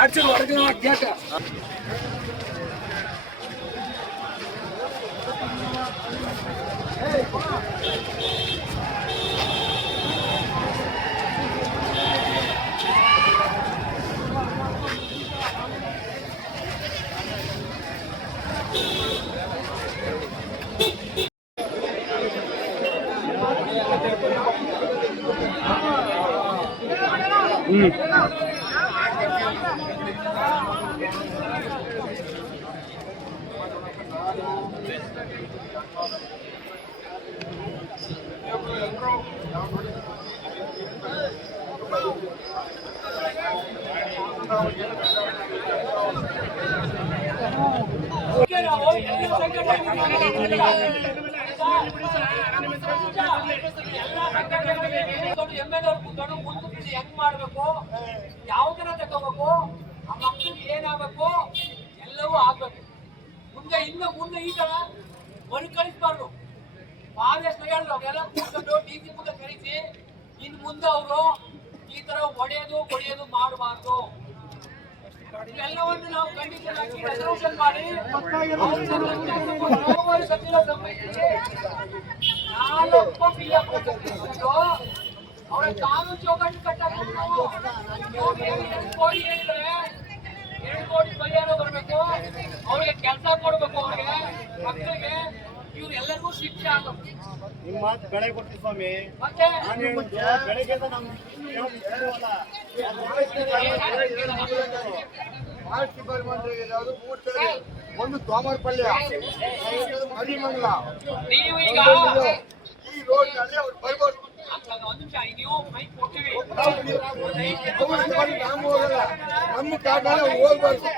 அடிச்சு வரைக்கும் கேட்டேன். ಹೆಂಗ್ ಮಾಡ್ಬೇಕು, ಯಾವ ತರ ತಗೋಬೇಕು, ಆ ಮಕ್ಕಳಿಗೆ ಏನಾಗಬೇಕು ಎಲ್ಲವೂ ಆಗ್ಬೇಕು. ಮುಂದೆ ಈ ತರ ಮರುಕಳಿಸಬಾರ್ದು. ಫಾರೆಸ್ಟ್ ಹೇಳಿದ್ರು ಅವೆಲ್ಲ ಕೂತ್ಕೊಂಡು ಡಿಸಿ ಮುಂದೆ ಕರೆಸಿ ಇನ್ ಮುಂದೆ ಅವರು ಈ ತರ ಹೊಡೆಯೋದು ಮಾಡಬಾರ್ದು. ಎಲ್ಲವನ್ನು ನಾವು ಕಂಡೀಷನ್ ಹಾಕಿ ರೆಸಲ್ಯೂಷನ್ ಮಾಡಿ ಅವ್ರ ಕಾನೂನು ಚೌಕಟ್ಟು ಕಟ್ಟಬೇಕು. 2 ಕೋಟಿ ಪರಿಹಾರ ಬರಬೇಕು, ಅವ್ರಿಗೆ ಕೆಲಸ ಕೊಡ್ಬೇಕು, ಅವ್ರಿಗೆ ಮಕ್ಕಳಿಗೆ ಇವ್ರು ಎಲ್ಲರಿಗೂ ಶಿಕ್ಷೆ ಆಗಬೇಕು. ನಿಮ್ಮ ಮಾತು ಬೆಳೆ ಕೊಡ್ತೀವಿ ಸ್ವಾಮಿ. ಬೆಳಗ್ಗೆ ಒಂದು ತೋಮರ್ ಪಲ್ಯ ಮರಿಮಂಗಲ ನೀವು ಈಗ ಈ ರೋಡ್ ನಲ್ಲಿ ಅವ್ರು ಬರ್ಬೋದು. ನಮ್ಮ ಕಾಡಲ್ಲಿ ಅವ್ರು ಹೋಗ್ಬಾರ್ದು.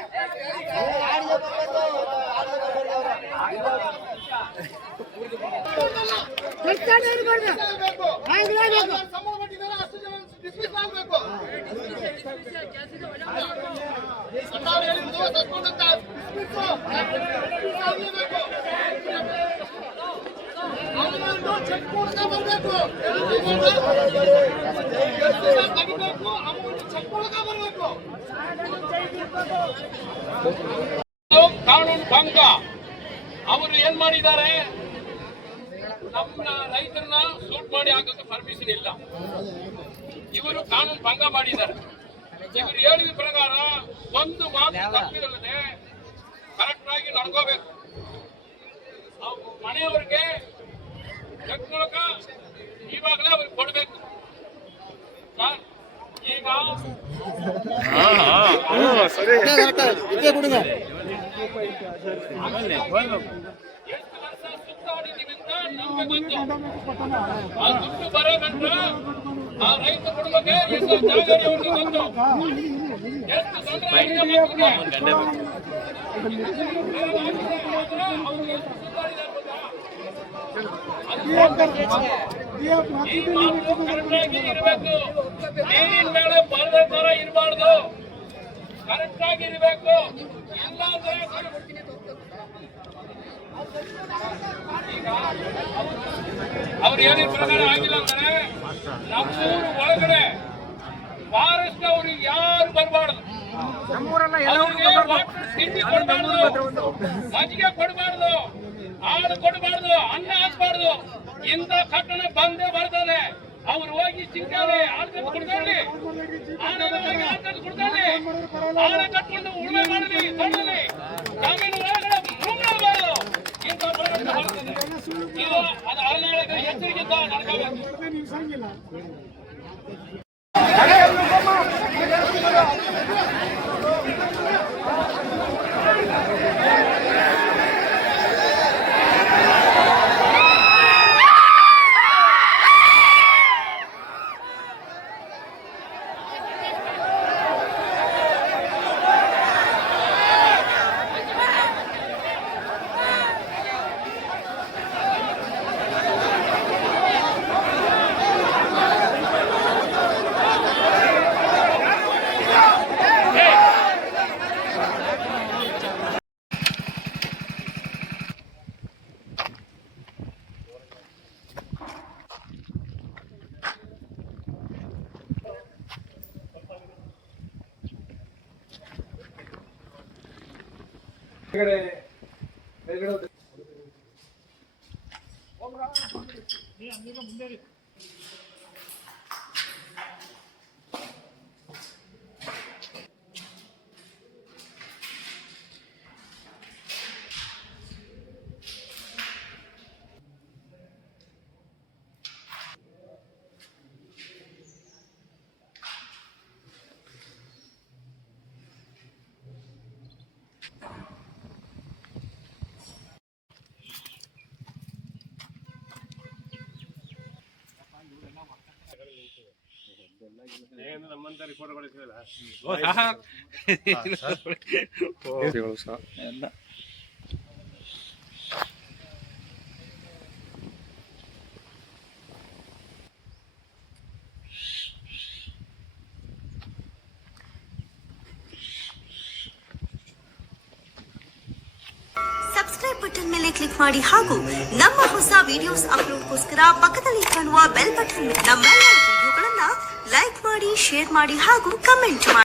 ಕಾನೂನು ಭಂಗ ಅವರು ಏನ್ ಮಾಡಿದ್ದಾರೆ, ನಮ್ಮ ರೈತರನ್ನ ಸೂಟ್ ಮಾಡಿ ಹಾಕಕ್ಕೆ ಪರ್ಮಿಷನ್ ಇಲ್ಲ. ಇವರು ಕಾನೂನು ಭಂಗ ಮಾಡಿದ್ದಾರೆ. ಇವರು ಹೇಳಿದ ಪ್ರಕಾರ ಒಂದು ಮಾತು ತಪ್ಪಿರಲ್ಲದೆ ಕರೆಕ್ಟ್ ಆಗಿ ನಡ್ಕೋಬೇಕು. ಮನೆಯವರಿಗೆ ಮೂಲಕ ಇವಾಗಲೇ ಅವ್ರಿಗೆ ಕೊಡ್ಬೇಕು. ಈಗ ಎಷ್ಟು ವರ್ಷ ಸುತ್ತಾಡಿದೀವಿ ಅಂತ ನಮ್ಗೆ ಗೊತ್ತು. ಆ ದುಡ್ಡು ಬರೋ ಗಂಟ ಆ ರೈತ ಕುಟುಂಬಕ್ಕೆ ಎಷ್ಟು ಜಾಗರಿ ಅವ್ರಿಗೆ ಗೊತ್ತು, ಎಷ್ಟು ತೊಂದರೆ ಇರಬೇಕು. ನೀರಿನ ಮೇಲೆ ಬರದ ತರ ಇರಬಾರ್ದು, ಕರೆಕ್ಟ್ ಆಗಿ ಇರಬೇಕು. ಎಲ್ಲ ಅವ್ರು ಹೇಳಿದ ಪ್ರಕಾರ ಆಗಿಲ್ಲ ಅಂದ್ರೆ ನಮ್ಮೂರು ಒಳಗಡೆ ಫಾರೆಸ್ಟ್ ಅವ್ರಿಗೆ ಯಾರು ಬರಬಾರ್ದು, ತಿಂಡಿ ಕೊಡಬಾರ್ದು, ಮಜ್ಜಿಗೆ ಕೊಡಬಾರ್ದು, ಹಾಲು ಕೊಡಬಾರ್ದು, ಅನ್ನ ಹಾಕ್ಬಾರ್ದು. ಇಂಥ ಕಟ್ಟಣ ಬಂದೇ ಬರ್ತದೆ. ಅವ್ರು ಹೋಗಿ ಚಿಂಕಾಲೆ ಆಳ್ಕೊಂಡು ಕುಡ್ಕೊಳ್ಳಿ, ಆಳ್ಕೊಂಡು ಕುಡ್ಕೊಳ್ಳಿ, ಆಳ ಕಟ್ಕೊಂಡು ಉಳುಮೆ ಮಾಡಲಿ, ತೊಡಲಿ, ಜಮೀನು ಒಳಗಡೆ ಮುಳುಗಬಾರ್ದು. ಇಂಥ ಇದು ಅದು ಹಳ್ಳಿಯೊಳಗೆ ಎಚ್ಚರಿಕೆಯಿಂದ ನಡ್ಕೋಬೇಕು. ನಮ್ಮಂತ ರಿಪೋರ್ಟ್ ಕಳಿಸಿದಲ್ಲ ಸಬ್ಸ್ಕ್ರೈಬ್ ಬಟನ್ ಮೇಲೆ ಕ್ಲಿಕ್ ಮಾಡಿ ಹಾಗೂ ನಮ್ಮ ಹೊಸ ವಿಡಿಯೋಸ್ ಅಪ್ಲೋಡ್ಗೋಸ್ಕರ ಪಕ್ಕದಲ್ಲಿ ಕಾಣುವ ಬೆಲ್ ಬಟನ್ ನಮ್ಮೆಲ್ಲ ವಿಡಿಯೋಗಳನ್ನ ಲೈಕ್ ಮಾಡಿ, ಶೇರ್ ಮಾಡಿ ಹಾಗೂ ಕಮೆಂಟ್ ಮಾಡಿ.